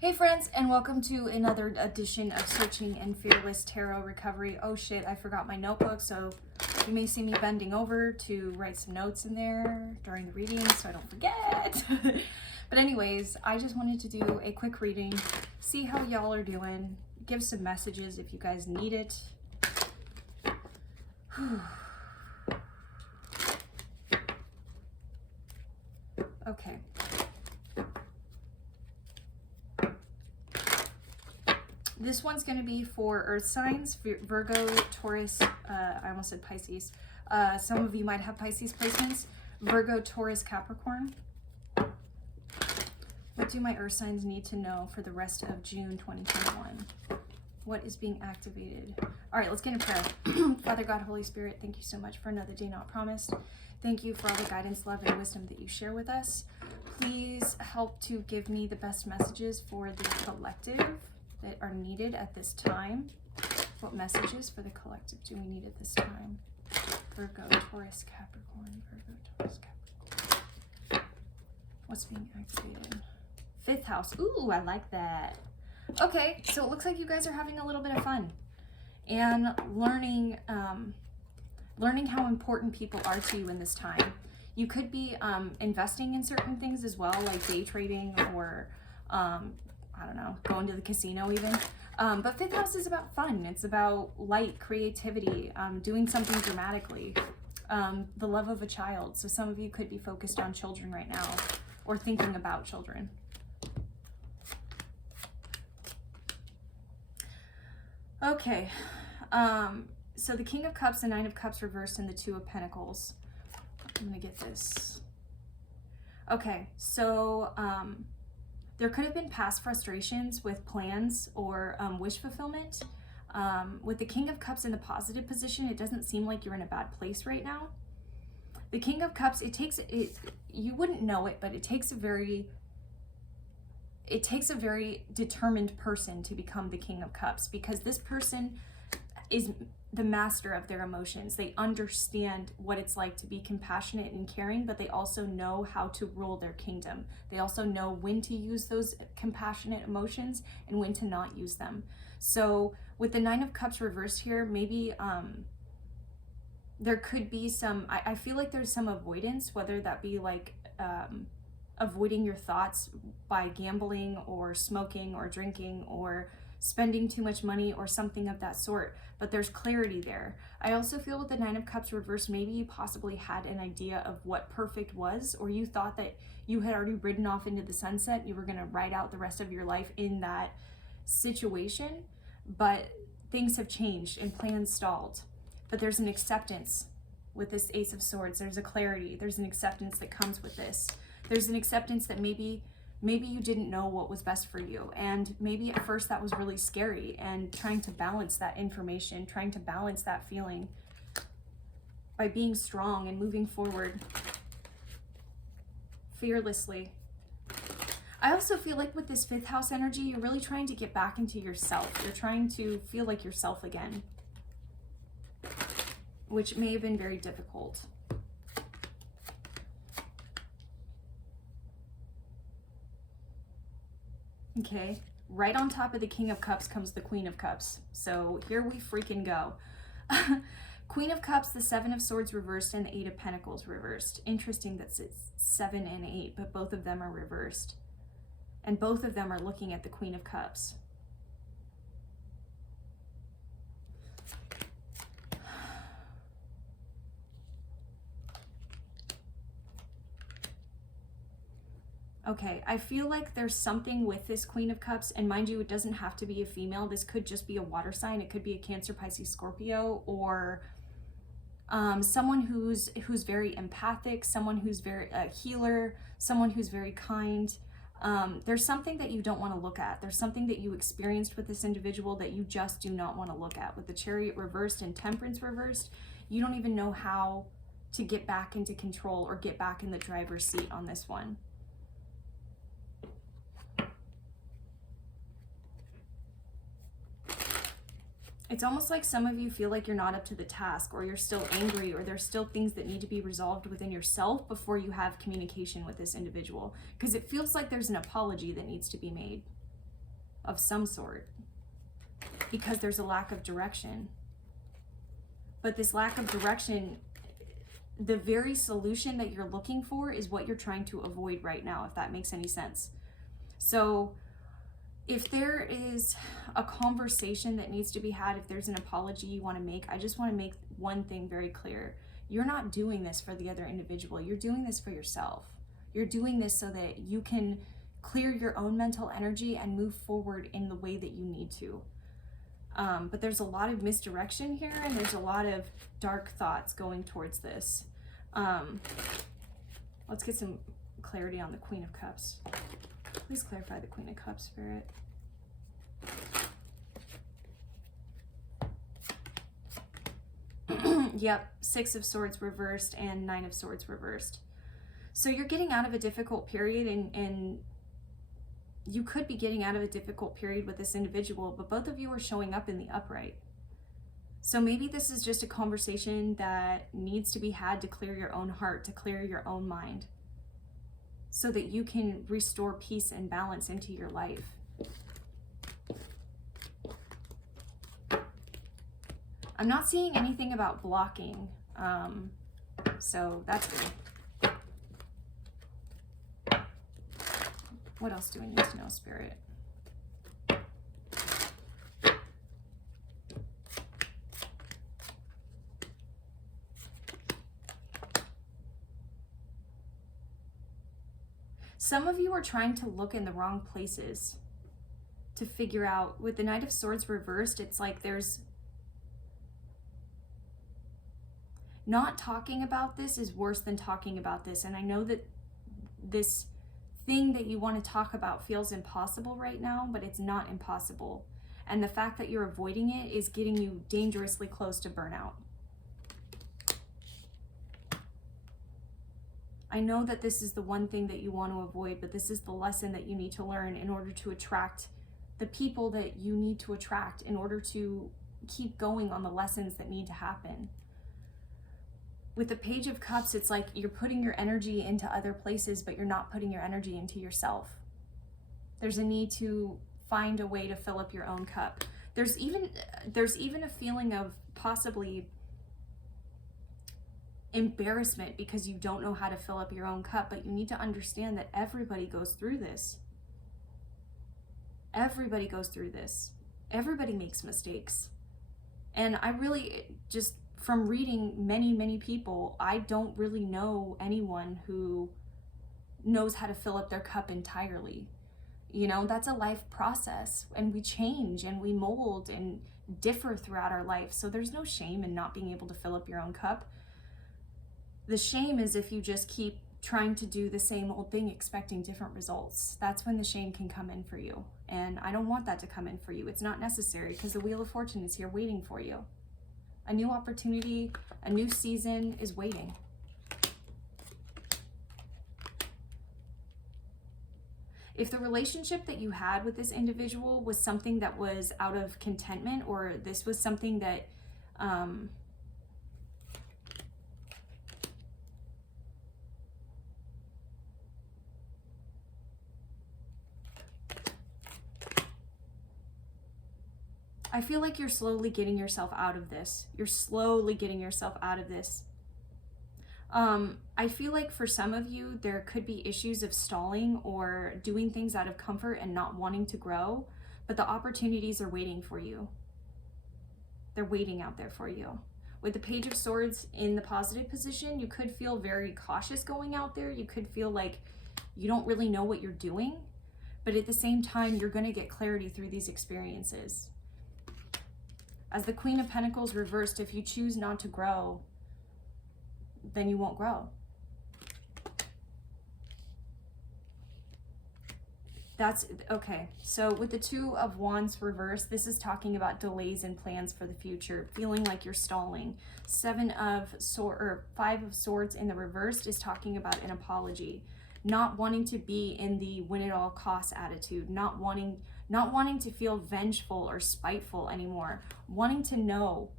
Hey friends, and welcome to another edition of Searching and Fearless Tarot Recovery. Oh shit, I forgot my notebook, so you may see me bending over to write some notes in there during the reading so I don't forget. But anyways, I just wanted to do a quick reading, see how y'all are doing, give some messages if you guys need it. Okay. This one's going to be for earth signs, Virgo, Taurus, I almost said Pisces. Some of you might have Pisces placements. Virgo, Taurus, Capricorn. What do my earth signs need to know for the rest of June 2021? What is being activated? All right, let's get in prayer. Father God, Holy Spirit, thank you so much for another day not promised. Thank you for all the guidance, love, and wisdom that you share with us. Please help to give me the best messages for the collective that are needed at this time. What messages for the collective do we need at this time? Virgo, Taurus, Capricorn. Virgo, Taurus, Capricorn. What's being activated? Fifth house. Ooh, I like that. Okay, so it looks like you guys are having a little bit of fun and learning how important people are to you in this time. You could be investing in certain things as well, like day trading or I don't know, going to the casino even. But fifth house is about fun. It's about light, creativity, doing something dramatically, the love of a child. So some of you could be focused on children right now or thinking about children. Okay, so the King of Cups, the Nine of Cups reversed, and the Two of Pentacles. I'm gonna get this. Okay, so there could have been past frustrations with plans or wish fulfillment. With the King of Cups in the positive position, it doesn't seem like you're in a bad place right now. The King of Cups, you wouldn't know it, but it takes a very determined person to become the King of Cups, because this person is the master of their emotions. They understand what it's like to be compassionate and caring, but they also know how to rule their kingdom. They also know when to use those compassionate emotions and when to not use them. So with the Nine of Cups reversed here, maybe there could be some, I feel like there's some avoidance, whether that be like avoiding your thoughts by gambling or smoking or drinking or spending too much money or something of that sort, but there's clarity there. I also feel with the Nine of Cups reversed, maybe you possibly had an idea of what perfect was, or you thought that you had already ridden off into the sunset, you were going to ride out the rest of your life in that situation, but things have changed and plans stalled. But there's an acceptance with this Ace of Swords. There's a clarity, there's an acceptance that comes with this. There's an acceptance that maybe you didn't know what was best for you, and maybe at first that was really scary, and trying to balance that information, trying to balance that feeling by being strong and moving forward fearlessly. I also feel like with this fifth house energy, you're really trying to get back into yourself. You're trying to feel like yourself again, which may have been very difficult. Okay, right on top of the King of Cups comes the Queen of Cups. So here we freaking go. Queen of Cups, the Seven of Swords reversed, and the Eight of Pentacles reversed. Interesting that it's 7 and 8, but both of them are reversed. And both of them are looking at the Queen of Cups. Okay, I feel like there's something with this Queen of Cups, and mind you, it doesn't have to be a female. This could just be a water sign. It could be a Cancer, Pisces, Scorpio, or someone who's very empathic, someone who's very healer, someone who's very kind. There's something that you don't want to look at. There's something that you experienced with this individual that you just do not want to look at. With the Chariot reversed and Temperance reversed, you don't even know how to get back into control or get back in the driver's seat on this one. It's almost like some of you feel like you're not up to the task, or you're still angry, or there's still things that need to be resolved within yourself before you have communication with this individual, because it feels like there's an apology that needs to be made. of some sort, because there's a lack of direction. But this lack of direction, the very solution that you're looking for is what you're trying to avoid right now, if that makes any sense. So if there is a conversation that needs to be had, if there's an apology you want to make, I just want to make one thing very clear. You're not doing this for the other individual. You're doing this for yourself. You're doing this so that you can clear your own mental energy and move forward in the way that you need to. But there's a lot of misdirection here, and there's a lot of dark thoughts going towards this. Let's get some clarity on the Queen of Cups. Please clarify the Queen of Cups, Spirit. Yep, Six of Swords reversed and Nine of Swords reversed. So you're getting out of a difficult period, and you could be getting out of a difficult period with this individual, but both of you are showing up in the upright. So maybe this is just a conversation that needs to be had to clear your own heart, to clear your own mind, so that you can restore peace and balance into your life. I'm not seeing anything about blocking, so that's good. What else do we need to know, Spirit? Some of you are trying to look in the wrong places to figure out. With the Knight of Swords reversed, it's like there's not talking about this is worse than talking about this. And I know that this thing that you want to talk about feels impossible right now, but it's not impossible. And the fact that you're avoiding it is getting you dangerously close to burnout. I know that this is the one thing that you want to avoid, but this is the lesson that you need to learn in order to attract the people that you need to attract, in order to keep going on the lessons that need to happen. With the Page of Cups, it's like you're putting your energy into other places, but you're not putting your energy into yourself. There's a need to find a way to fill up your own cup. There's even a feeling of possibly embarrassment because you don't know how to fill up your own cup, but you need to understand that everybody goes through this. Everybody goes through this. Everybody makes mistakes. And I really just, from reading many people, I don't really know anyone who knows how to fill up their cup entirely. You know, that's a life process, and we change and we mold and differ throughout our life. So there's no shame in not being able to fill up your own cup. The shame is if you just keep trying to do the same old thing expecting different results. That's when the shame can come in for you. And I don't want that to come in for you. It's not necessary, because the Wheel of Fortune is here waiting for you. A new opportunity, a new season is waiting. If the relationship that you had with this individual was something that was out of contentment, or this was something that I feel like you're slowly getting yourself out of this. You're slowly getting yourself out of this. I feel like for some of you, there could be issues of stalling or doing things out of comfort and not wanting to grow, but the opportunities are waiting for you. They're waiting out there for you. With the Page of Swords in the positive position, you could feel very cautious going out there. You could feel like you don't really know what you're doing, but at the same time, you're going to get clarity through these experiences. As the Queen of Pentacles reversed, if you choose not to grow, then you won't grow. That's okay. So with the Two of Wands reversed, this is talking about delays and plans for the future, feeling like you're stalling. Five of Swords in the reversed is talking about an apology, not wanting to be in the win at all costs attitude, not wanting to feel vengeful or spiteful anymore, wanting to know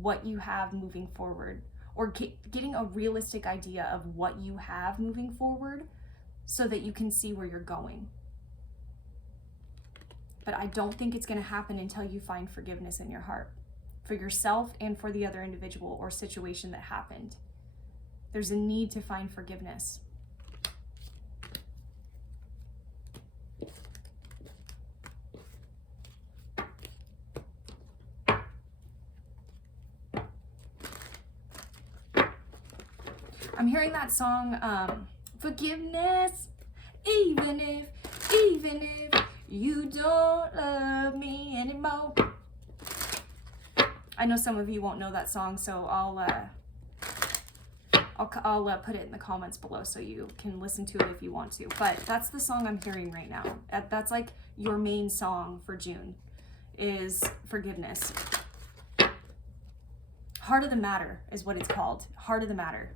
what you have moving forward, or getting a realistic idea of what you have moving forward so that you can see where you're going. but I don't think it's going to happen until you find forgiveness in your heart for yourself and for the other individual or situation that happened. There's a need to find forgiveness. I'm hearing that song, forgiveness, even if you don't love me anymore. I know some of you won't know that song, so I'll put it in the comments below so you can listen to it if you want to. But that's the song I'm hearing right now. That's like your main song for June, is forgiveness. Heart of the Matter is what it's called. Heart of the Matter.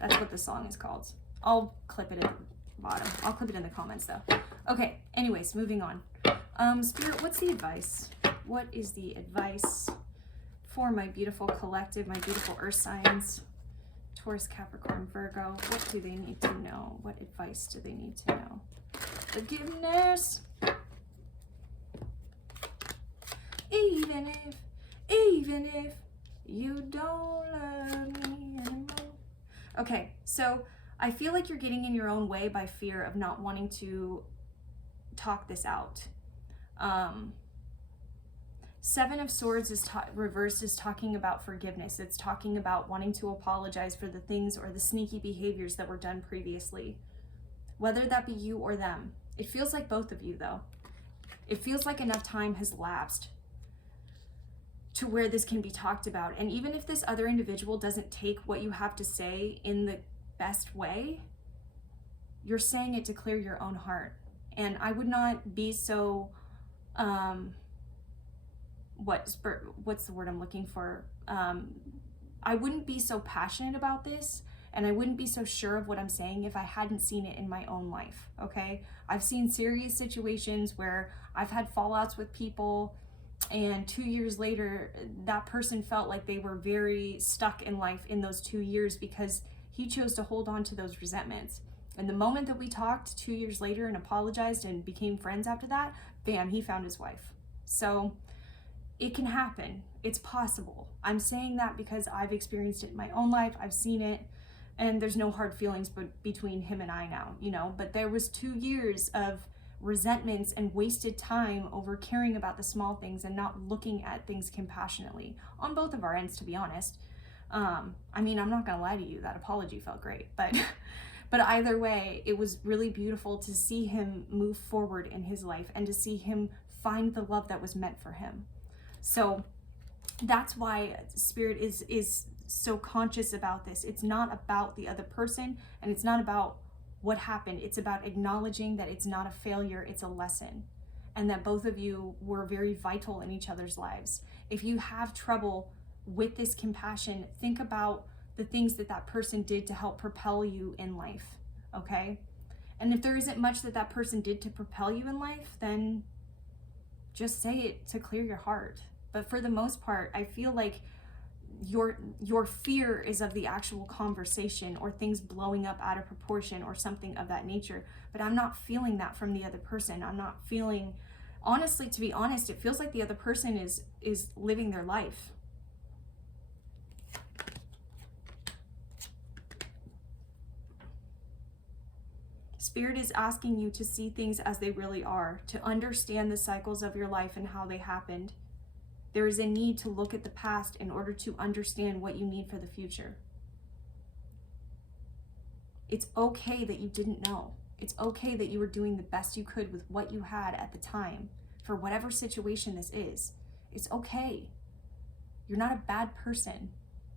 That's what the song is called. I'll clip it at the bottom. I'll clip it in the comments though. Okay, anyways, moving on. Spirit, what's the advice? What is the advice for my beautiful collective, my beautiful earth signs? Taurus, Capricorn, Virgo. What do they need to know? What advice do they need to know? Forgiveness. Even if you don't love me anymore. Okay, so I feel like you're getting in your own way by fear of not wanting to talk this out. Seven of Swords is reversed is talking about forgiveness. It's talking about wanting to apologize for the things or the sneaky behaviors that were done previously, whether that be you or them. It feels like both of you though. It feels like enough time has lapsed to where this can be talked about. And even if this other individual doesn't take what you have to say in the best way, you're saying it to clear your own heart. And I would not be so, what's the word I'm looking for? I wouldn't be so passionate about this, and I wouldn't be so sure of what I'm saying if I hadn't seen it in my own life, okay? I've seen serious situations where I've had fallouts with people, and 2 years later, that person felt like they were very stuck in life in those 2 years because he chose to hold on to those resentments. And the moment that we talked 2 years later and apologized and became friends after that, bam, he found his wife. So it can happen. It's possible. I'm saying that because I've experienced it in my own life. I've seen it, and there's no hard feelings between him and I now, you know, but there was 2 years of resentments and wasted time over caring about the small things and not looking at things compassionately on both of our ends, to be honest. I mean, I'm not gonna lie to you, that apology felt great, but either way, it was really beautiful to see him move forward in his life and to see him find the love that was meant for him. So that's why Spirit is so conscious about this. It's not about the other person, and it's not about what happened. It's about acknowledging that it's not a failure, it's a lesson, and that both of you were very vital in each other's lives. If you have trouble with this compassion, think about the things that that person did to help propel you in life, okay? And if there isn't much that that person did to propel you in life, then just say it to clear your heart. But for the most part, I feel like your fear is of the actual conversation or things blowing up out of proportion or something of that nature. But I'm not feeling that from the other person. I'm not feeling, honestly, to be honest, it feels like the other person is living their life. Spirit is asking you to see things as they really are, to understand the cycles of your life and how they happened. There is a need to look at the past in order to understand what you need for the future. It's okay that you didn't know. It's okay that you were doing the best you could with what you had at the time for whatever situation this is. It's okay. You're not a bad person.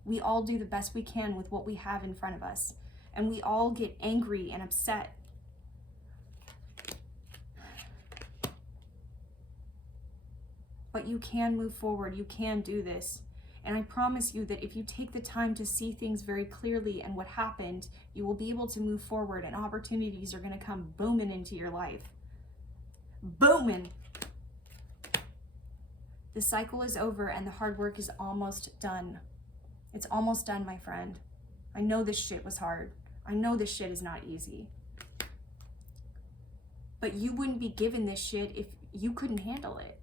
We all do the best we can with what we have in front of us. And we all get angry and upset. But you can move forward, you can do this. And I promise you that if you take the time to see things very clearly and what happened, you will be able to move forward and opportunities are gonna come booming into your life. Booming! The cycle is over and the hard work is almost done. It's almost done, my friend. I know this shit was hard. I know this shit is not easy. But you wouldn't be given this shit you couldn't handle it.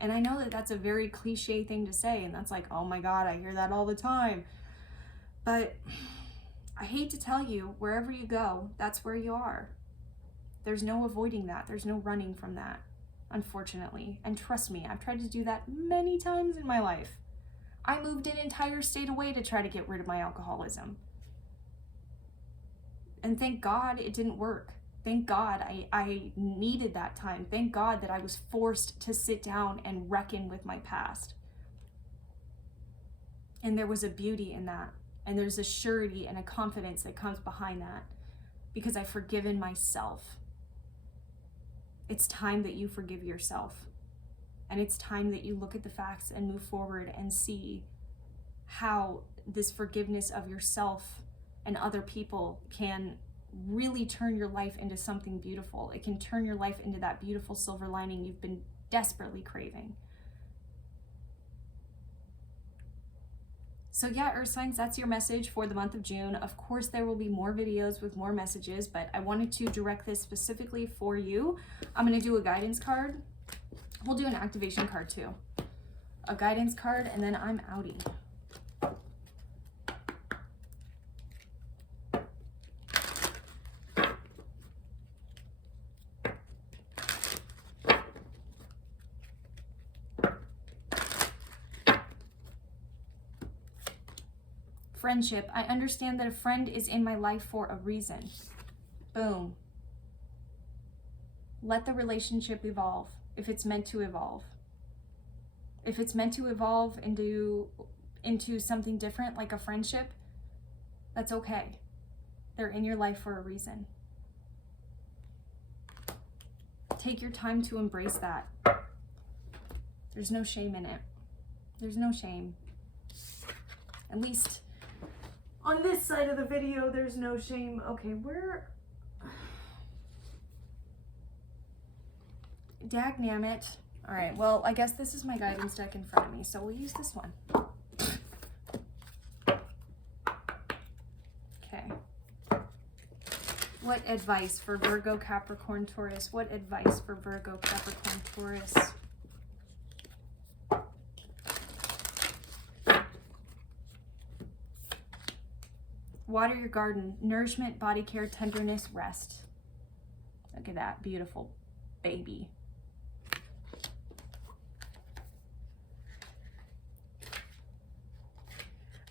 And I know that that's a very cliche thing to say, and that's like, oh my God, I hear that all the time. But I hate to tell you, wherever you go, that's where you are. There's no avoiding that. There's no running from that, unfortunately. And trust me, I've tried to do that many times in my life. I moved an entire state away to try to get rid of my alcoholism. And thank God it didn't work. Thank God I needed that time. Thank God that I was forced to sit down and reckon with my past. And there was a beauty in that. And there's a surety and a confidence that comes behind that, because I've forgiven myself. It's time that you forgive yourself. And it's time that you look at the facts and move forward and see how this forgiveness of yourself and other people can really turn your life into something beautiful. It can turn your life into that beautiful silver lining you've been desperately craving. So yeah, Earth signs, that's your message for the month of June. Of course, there will be more videos with more messages, but I wanted to direct this specifically for you. I'm going to do a guidance card. We'll do an activation card too. A guidance card, and then I'm outie. Friendship. I understand that a friend is in my life for a reason. Boom. Let the relationship evolve if it's meant to evolve. If it's meant to evolve into something different, like a friendship, that's okay. They're in your life for a reason. Take your time to embrace that. There's no shame in it. There's no shame. At least on this side of the video, there's no shame. Okay, Dagnammit. All right, well, I guess this is my guidance deck in front of me, so we'll use this one. Okay. What advice for Virgo, Capricorn, Taurus? What advice for Virgo, Capricorn, Taurus? Water your garden. Nourishment, body care, tenderness, rest. Look at that beautiful baby.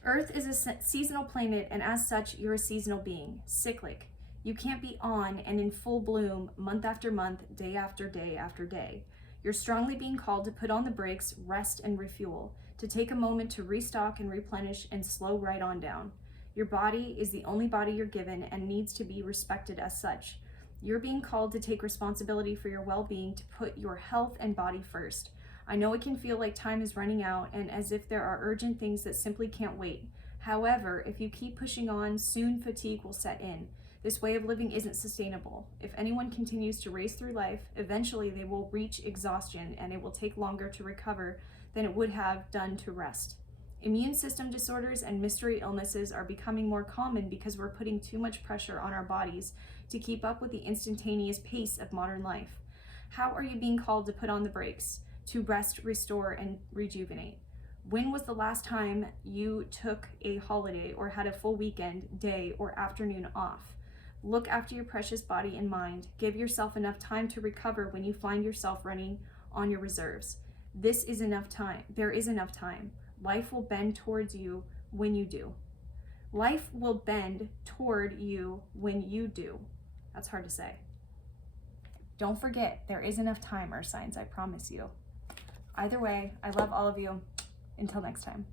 Earth is a seasonal planet, and as such, you're a seasonal being, cyclic. You can't be on and in full bloom month after month, day after day after day. You're strongly being called to put on the brakes, rest and refuel, to take a moment to restock and replenish and slow right on down. Your body is the only body you're given and needs to be respected as such. You're being called to take responsibility for your well-being, to put your health and body first. I know it can feel like time is running out and as if there are urgent things that simply can't wait. However, if you keep pushing on, soon fatigue will set in. This way of living isn't sustainable. If anyone continues to race through life, eventually they will reach exhaustion and it will take longer to recover than it would have done to rest. Immune system disorders and mystery illnesses are becoming more common because we're putting too much pressure on our bodies to keep up with the instantaneous pace of modern life. How are you being called to put on the brakes, to rest, restore, and rejuvenate? When was the last time you took a holiday or had a full weekend, day, or afternoon off? Look after your precious body and mind. Give yourself enough time to recover when you find yourself running on your reserves. This is enough time. There is enough time. Life will bend towards you when you do. Life will bend toward you when you do. That's hard to say. Don't forget, there is enough time, Earth signs, I promise you. Either way, I love all of you. Until next time.